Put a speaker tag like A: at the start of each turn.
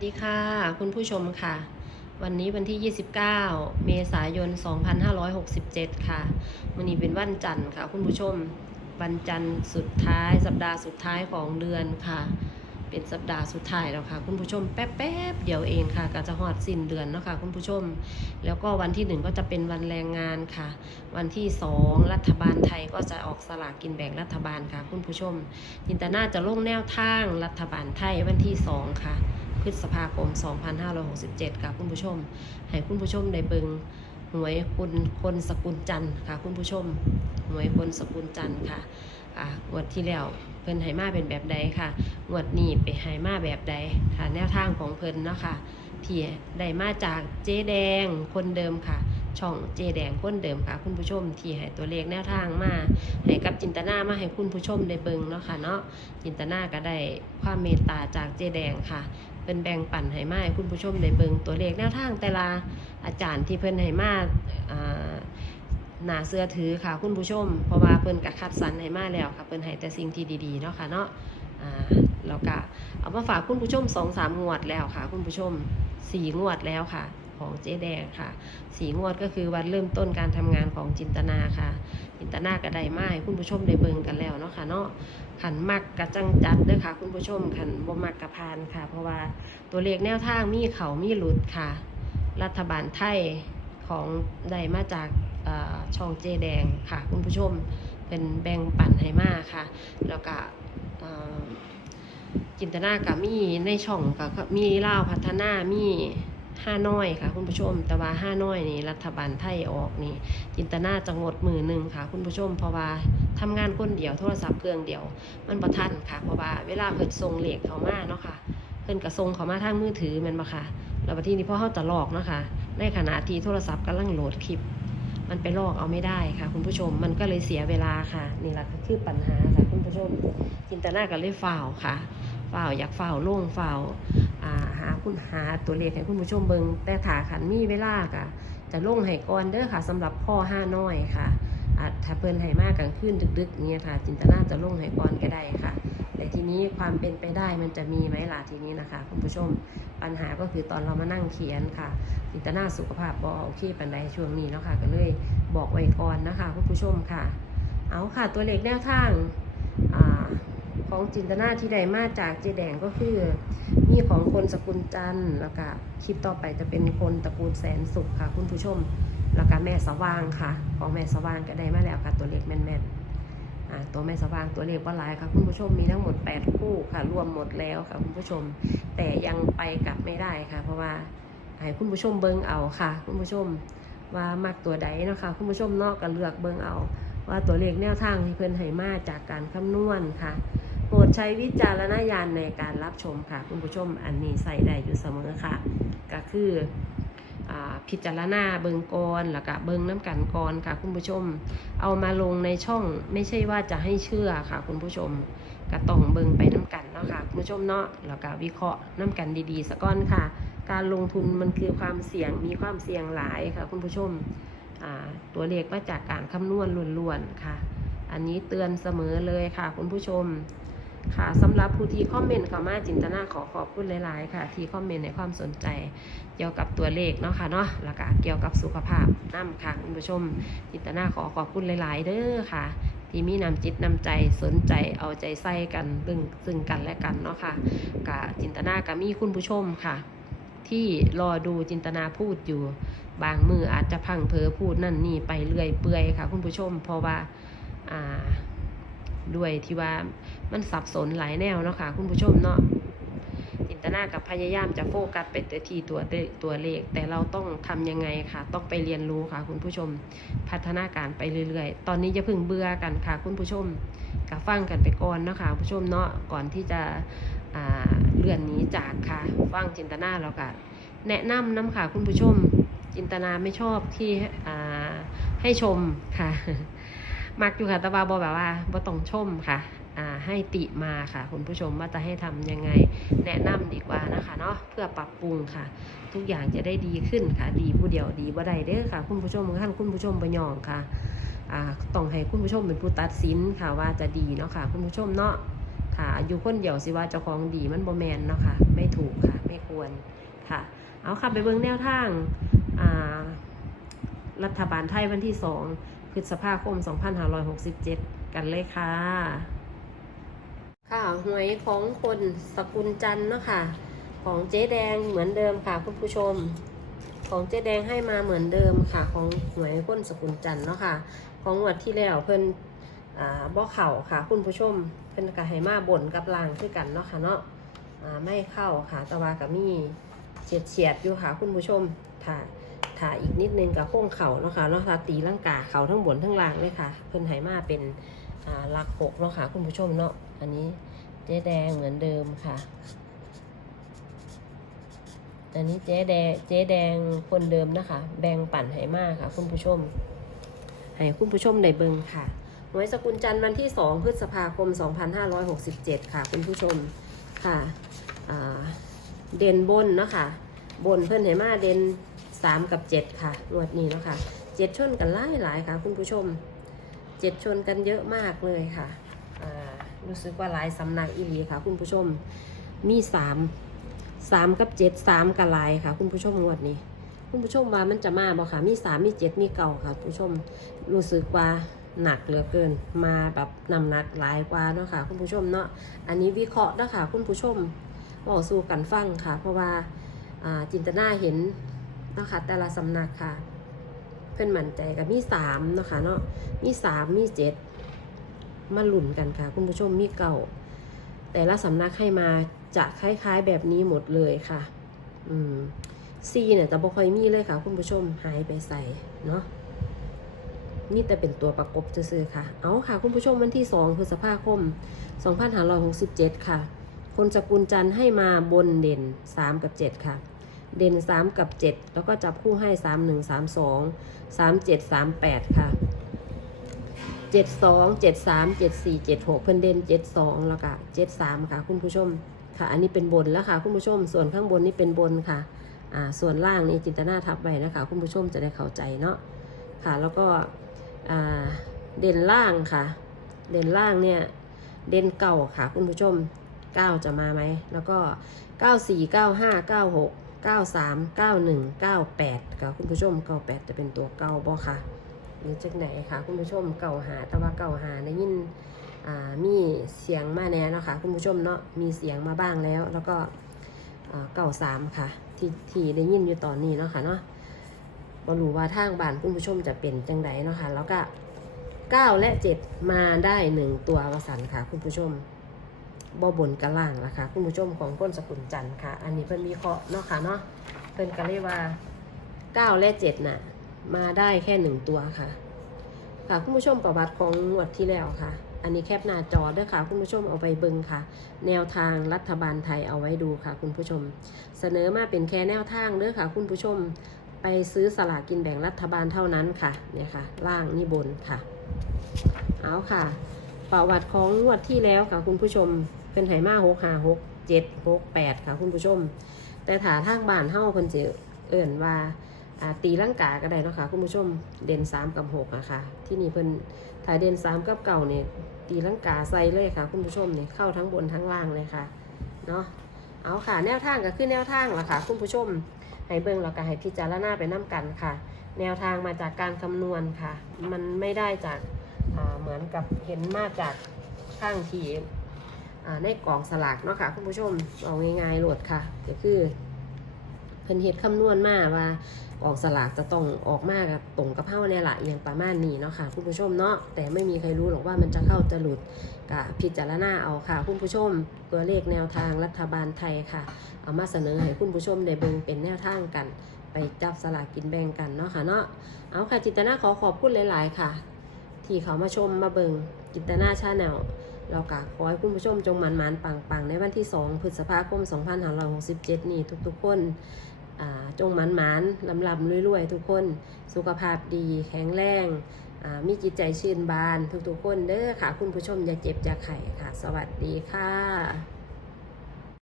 A: สดีค่ะ คุณผู้ชมค่ะ วันนี้วันที่ 29 เมษายน 2567 ค่ะวันนี้เป็นวันจันทร์ค่ะ คุณผู้ชม วันจันทร์สุดท้าย สัปดาห์สุดท้ายของเดือนค่ะ เป็นสัปดาห์สุดท้ายแล้วค่ะ คุณผู้ชมแป๊บๆเดี๋ยวเองค่ะก็จะหอดสิ้นเดือนเนาะค่ะ คุณผู้ชม แล้วก็วันที่หนึ่งก็จะเป็นวันแรงงานค่ะ วันที่สองรัฐบาลไทยก็จะออกสลากกินแบ่งรัฐบาลค่ะ คุณผู้ชมจินตนาจะลงแนวทางรัฐบาลไทยวันที่สองค่ะ พฤษภาคม 2567 ค่ะคุณผู้ชม ให้คุณผู้ชมได้เบิงหวยคุณคนสกุลจันทร์ค่ะ คุณผู้ชมหวยคนสกุลจันทร์ค่ะงวดที่แล้วเพิ่นไหมาเป็นแบบใดค่ะงวดนี้ไปไหมาแบบใดค่ะ แนวทางของเพิ่นเนาะค่ะที่ได้มาจากเจ๊แดงคนเดิมค่ะ ช่องเจแดงคนเดิมค่ะ คุณผู้ชม ที่ให้ตัวเลขแนวทางมาให้กับจินตนามาให้คุณผู้ชมได้เบิงเนาะค่ะเนาะจินตนาก็ได้ความเมตตาจากเจแดงค่ะ เป็นแบ่งปันให้มาให้คุณผู้ชมได้เบิงตัวเลขแนวทางแต่ละอาจารย์ที่เพิ่นให้มาหนาเสื้อถือค่ะคุณผู้ชม เพราะว่าเพิ่นกะคัดสรรให้มาแล้วค่ะเพิ่นให้แต่สิ่งที่ดีๆเนาะค่ะเนาะอ่าแล้วก็เอามาฝากคุณผู้ชมสองสามงวดแล้วค่ะ คุณผู้ชมสี่งวดแล้วค่ะ ของเจ๊แดงค่ะสีงวดก็คือวันเริ่มต้นการทำงานของจินตนาค่ะ จินตนาก็ได้มาให้คุณผู้ชมได้เบิ่งกันแล้วเนาะค่ะเนาะขันมักกระจังจัดเด้อค่ะ คุณผู้ชมขันบ่มักกระพานค่ะ เพราะว่าตัวเลขแนวทางมีเขามีหลุดค่ะ รัฐบาลไทยของไดมาจากช่องเจแดงค่ะคุณผู้ชมเป็นแบ่งปั่นให้มาค่ะ แล้วก็จินตนากับมีในช่องก็มีเล่าพัฒนามี ห้าน้อยค่ะคุณผู้ชม แต่ว่าห้าน้อยนี่รัฐบาลไทยออกนี่ จินตนาจะงดมือหนึ่งค่ะ คุณผู้ชม เพราะว่าทำงานคนเดียวโทรศัพท์เครื่องเดียว มันประทันค่ะ เพราะว่าเวลาเพิ่นส่งเหลขเขามาเนาะค่ะเพิ่นก็ส่งเขามาทางมือถือมันมาค่ะแล้วทีนี้พ่อเขาจะลอกเนาะค่ะในขณะที่โทรศัพท์กำลังโหลดคลิป มันไปลอกเอาไม่ได้ค่ะ คุณผู้ชมมันก็เลยเสียเวลาค่ะ นี่แหละคือปัญหาค่ะ คุณผู้ชมจินตนาก็เลยฝ่าวค่ะ ฝ่าวอยากฝ่าวลงฝ่าวอ่าหาคุณหาตัวเลขให้คุณผู้ชมเบิงแต่ถาขันมีเวลากะจะลงให้ก่อนเด้อค่ะสำหรับพ่อห้าน้อยค่ะอาจถ้าเพิ่นให้มากกลางคืนดึกๆเนี่ยค่ะ จินตนาจะลงให้ก่อนก็ได้ค่ะ แต่ทีนี้ความเป็นไปได้มันจะมีไหมล่ะทีนี้นะคะคุณผู้ชมปัญหาก็คือตอนเรามานั่งเขียนค่ะ จินตนาสุขภาพบอโอเคปันใดช่วงนี้เนาะค่ะ ก็เลยบอกไว้ก่อนนะคะคุณผู้ชมค่ะ เอาค่ะตัวเลขแนวทางอา ของจินตนาที่ได้มาจากเจแดงก็คือ มีของคนสกุลจันทร์แล้วก็คลิปต่อไปจะเป็นคนตระกูลแสนสุขค่ะ คุณผู้ชม แล้วก็แม่สว่างค่ะ ของแม่สว่างก็ได้มาแล้วค่ะตัวเลขแม่นๆตัวแม่สว่างตัวเลขว่าหลายค่ะ คุณผู้ชมมีทั้งหมด 8 คู่ค่ะ รวมหมดแล้วค่ะคุณผู้ชม แต่ยังไปกลับไม่ได้ค่ะ เพราะว่าให้คุณผู้ชมเบิ่งเอาค่ะ คุณผู้ชมว่ามักตัวใดเนาะค่ะคุณผู้ชมนาะก็เลือกเบิ่งเอาว่าตัวเลขแนวทางที่เพิ่นให้มาจากการคำนวณค่ะ ดใช้วิจารณญาณในการรับชมค่ะคุณผู้ชมอันนี้ใส่ได้อยู่เสมอค่ะ ก็คืออพิจารณาเบิงกรแล้วก็เบิงน้ำกันกรค่ะคุณผู้ชม เอามาลงในช่องไม่ใช่ว่าจะให้เชื่อค่ะ คุณผู้ชมก็ต้องเบิงไปน้ำกันเนาะค่ะคุณผู้ชมเนาะแล้วก็วิเคราะห์น้ำกันดีๆสะก้อนค่ะ การลงทุนมันคือความเสี่ยงมีความเสี่ยงหลายค่ะ คุณผู้ชมตัวเลขมาจากการคำนวณล้วนๆค่ะ อันนี้เตือนเสมอเลยค่ะ คุณผู้ชม ค่ะสำหรับผู้ที่คอมเมนต์เข้ามาจินตนาขอขอบคุณหลายๆ ค่ะ ที่คอมเมนต์ในความสนใจเกี่ยวกับตัวเลขเนาะค่ะเนาะแล้วก็เกี่ยวกับสุขภาพน้ำค่ะคุณผู้ชม จินตนาขอขอบคุณหลาย ๆ เด้อค่ะ ที่มีนำจิตนำใจสนใจเอาใจใส่กันซึ่งซึ่งกันและกันเนาะค่ะกะจินตนากับมีคุณผู้ชมค่ะ ที่รอดูจินตนาพูดอยู่ บางมืออาจจะพังเพอพูดนั่นนี่ไปเรื่อยเปื่อยค่ะ คุณผู้ชม เพราะว่าอ่า ด้วยที่ว่ามันสับสนหลายแนวเนาะค่ะคุณผู้ชมเนาะจินตนากับพยายามจะโฟกัสไปแต่ที่ตัวตัวเลข แต่เราต้องทำยังไงค่ะ ต้องไปเรียนรู้ค่ะ คุณผู้ชม พัฒนาการไปเรื่อยๆ ตอนนี้จะพึ่งเบื่อกันค่ะ คุณผู้ชมกับฟังกันไปก่อนเนาะค่ะคุณผู้ชมเนาะก่อนที่จะเลื่อนหนี้จากค่ะ ฟังจินตนาแล้วก็แนะนำน้ำค่ะคุณผู้ชมจินตนาไม่ชอบที่ให้ชมค่ะ มักอยู่ค่ะแต่ว่าบอแบบว่าบ่ต้องชมค่ะให้ติมาค่ะ คุณผู้ชมว่าจะให้ทำยังไงแนะนำดีกว่านะคะเนาะเพื่อปรับปรุงค่ะ ทุกอย่างจะได้ดีขึ้นค่ะ ดีผู้เดียวดีบ่ได้เด้อค่ะ คุณผู้ชมท่านคุณผู้ชมบ่ยองค่ะต้องให้คุณผู้ชมเป็นผู้ตัดสินค่ะว่าจะดีเนาะค่ะ คุณผู้ชมเนาะค่ะอยู่คนเดียวสิว่าเจ้าของดีมันบ่แมนเนาะค่ะ ไม่ถูกค่ะ ไม่ควรค่ะ เอาค่ะไปเบิ่งแนวทางรัฐบาลไทยวันที่สอง ฤษภาคม 2567 กันเลยค่ะ ค่ะหวยของคนสกุลจันทร์เนาะค่ะ ของเจ๊แดงเหมือนเดิมค่ะคุณผู้ชม ของเจ๊แดงให้มาเหมือนเดิมค่ะ ของหวยคนสกุลจันทร์เนาะค่ะ ของงวดที่แล้วเพิ่นอ่าบ่เข่าค่ะ คุณผู้ชมเพิ่นก็ให้มาบ่นกับลางคือกันเนาะค่ะเนาะไม่เข้าค่ะตะวากับมีเฉียดเฉียดอยู่ค่ะคุณผู้ชมถ้า ถาอีกนิดนึงกับโค้งเข่าเนาะค่ะเนาะถ้าตีร่างกาเข่าทั้งบนทั้งล่างเลยค่ะ เพิ่นให้มาเป็นหลักหกเนาะค่ะคุณผู้ชมเนาะอันนี้เจ๊แดงเหมือนเดิมค่ะอันนี้เจ๊แดงเจ๊แดงคนเดิมนะคะ แบ่งปั่นให้มากค่ะ คุณผู้ชมให้คุณผู้ชมได้เบิ่งค่ะหวยสกุลจันทร์วันที่ 2 พฤษภาคม 2567 ค่ะ คุณผู้ชมค่ะเด่นบนนะคะบนเพื่อนให้มาเด่น 3กับ7ค่ะงวดนี้เนาะคะเจ็ดชนกันหลายหลายค่ะ คุณผู้ชมเจ็ดชนกันเยอะมากเลยค่ะรู้สึกว่าหลายสำนักอีหลีค่ะ คุณผู้ชมมีสามสามกับเจ็ดสามกับลายค่ะ คุณผู้ชมงวดนี้ คุณผู้ชมว่ามันจะมาบ่ค่ะ มีสามมีเจ็ดมีเก่าค่ะ คุณผู้ชมรู้สึกว่าหนักเหลือเกิน มาแบบนำหนักหลายกว่าเนาะค่ะ คุณผู้ชมเนาะอันนี้วิเคราะห์นะค่ะคุณผู้ชมบอกสู่กันฟังค่ะ เพราะว่าจินตนาเห็น นาะคะแต่ละสำนักค่ะ เพื่อนมั่นใจกับมีสามนะคะเนาะมีสามมีเจ็ดมาหลุนกันค่ะ คุณผู้ชมมีเก่า แต่ละสำนักให้มาจะคล้ายๆแบบนี้หมดเลยค่ะ อืมซีเนี่ยจะบ่ค่อยมีเลยค่ะ คุณผู้ชมหายไปใส่เนาะนี่แต่เป็นตัวประกบจะซื่อค่ะ เอาค่ะ คุณผู้ชมวันที่2พฤษภาคม 2567 ค่ะ คนสกุลจันทร์ให้มาบนเด่น 3 กับ 7 ค่ะ เด่น 3 กับ 7 แล้วก็จับคู่ให้ 3 1 3 2 3 7 3 8 ค่ะ 72 73 74 76 เพิ่นเด่น 72 แล้วก็73 ค่ะคุณผู้ชมค่ะ อันนี้เป็นบนแล้วค่ะคุณผู้ชม ส่วนข้างบนนี่เป็นบนค่ะอ่าส่วนล่างนี่จินตนาทับไว้นะคะ คุณผู้ชมจะได้เข้าใจเนาะค่ะแล้วก็อ่าเด่นล่างค่ะ เด่นล่างเนี่ยเด่นเก่าค่ะคุณผู้ชมเก้าจะมาไหม แล้วก็เก้าสี่เก้าห้าเก้าหกเก้าสามเก้าหนึ่งเก้าแปดค่ะคุณผู้ชมเก้าแปดจะเป็นตัวเก้าบ่ค่ะหรือจากไหนคะคุณผู้ชมเก่าหาแต่ว่าเก่าหาได้ยินอ่ามีเสียงมาแน่เนาะค่ะคุณผู้ชมเนาะมีเสียงมาบ้างแล้ว แล้วก็เก่าสามค่ะที่ที่ได้ยินอยู่ตอนนี้เนาะค่ะเนาะบรู้ว่าทางบ้านคุณผู้ชมจะเป็นจังไดเนาะค่ะแล้วก็เก้าและเจ็ดมาได้หนึ่งตัววสันค่ะคุณผู้ชม บอบนกระล่างนะคะคุณผู้ชมของก้นสกุลจันทร์ค่ะ อันนี้เพิ่นมีเคราะห์เนาะค่ะเนาะเพิ่นก็เรียกว่าเก้าและเจ็ดน่ะ มาได้แค่หนึ่งตัวค่ะ ค่ะคุณผู้ชมประวัติของงวดที่แล้วค่ะ อันนี้แคปหน้าจอด้วยค่ะ คุณผู้ชมเอาไปเบิ่งค่ะ แนวทางรัฐบาลไทยเอาไว้ดูค่ะ คุณผู้ชม เสนอมาเป็นแค่แนวทางเด้อค่ะ คุณผู้ชมไปซื้อสลากกินแบ่งรัฐบาลเท่านั้นค่ะเนี่ยค่ะ ล่างนี่บนค่ะ เอาค่ะ ประวัติของงวดที่แล้วค่ะคุณผู้ชมเป็นไหมาหกห้าหกเจ็ดหกแปดค่ะคุณผู้ชม แต่ถาทางบ้านเฮ้าคนจะเอิ่นว่าตีร่างกาก็ได้นะคะคุณผู้ชมเด่นสามกับหกอะค่ะ ที่นี่เพิ่นถ่ายเด่นสามกับเก่าเนี่ยตีลังกาใส่เลยค่ะ คุณผู้ชมเนี่ยเข้าทั้งบนทั้งล่างเลยค่ะเนาะเอาค่ะแนวทางก็คือแนวทางละค่ะ คุณผู้ชมให้เบิ่งแล้วก็ให้พิจารณาไปน้กันค่ะ แนวทางมาจากการคำนวณค่ะ มันไม่ได้จาก เหมือนกับเห็นมาจากข้างที่ในกล่องสลากเนาะค่ะคุณผู้ชมเอาง่ายๆโหลดค่ะก็คือเพิ่นเฮ็ดคำนวณมาว่าออกสลากจะต้องออกมากับตรงกับเฮ้าเนี่ยแหละอย่างประมาณนี้เนาะค่ะคุณผู้ชมเนาะแต่ไม่มีใครรู้หรอกว่ามันจะเข้าจะหลุดกะพิจารณาเอาค่ะคุณผู้ชม ตัวเลขแนวทางรัฐบาลไทยค่ะ เอามาเสนอให้คุณผู้ชมได้เบิ่งเป็นแนวทางกัน ไปจับสลากกินแบ่งกันเนาะค่ะเนาะเอาค่ะจิตนาขอขอบคุณหลาย ๆ ค่ะ ที่เขามาชมมาเบิ่งกินตนาชาแนลเรากะขอให้คุณผู้ชมจงมันมันปังปังในวันที่ 2 พฤษภาคม 2567 นี้ทุกๆ คนอ่าจงหมันหมันลำลำรวยๆ ทุกคนสุขภาพดีแข็งแรงอ่ามีจิตใจชื่นบาน ทุกๆ คนเด้อค่ะ คุณผู้ชมอย่าเจ็บอย่าไข่ค่ะ สวัสดีค่ะ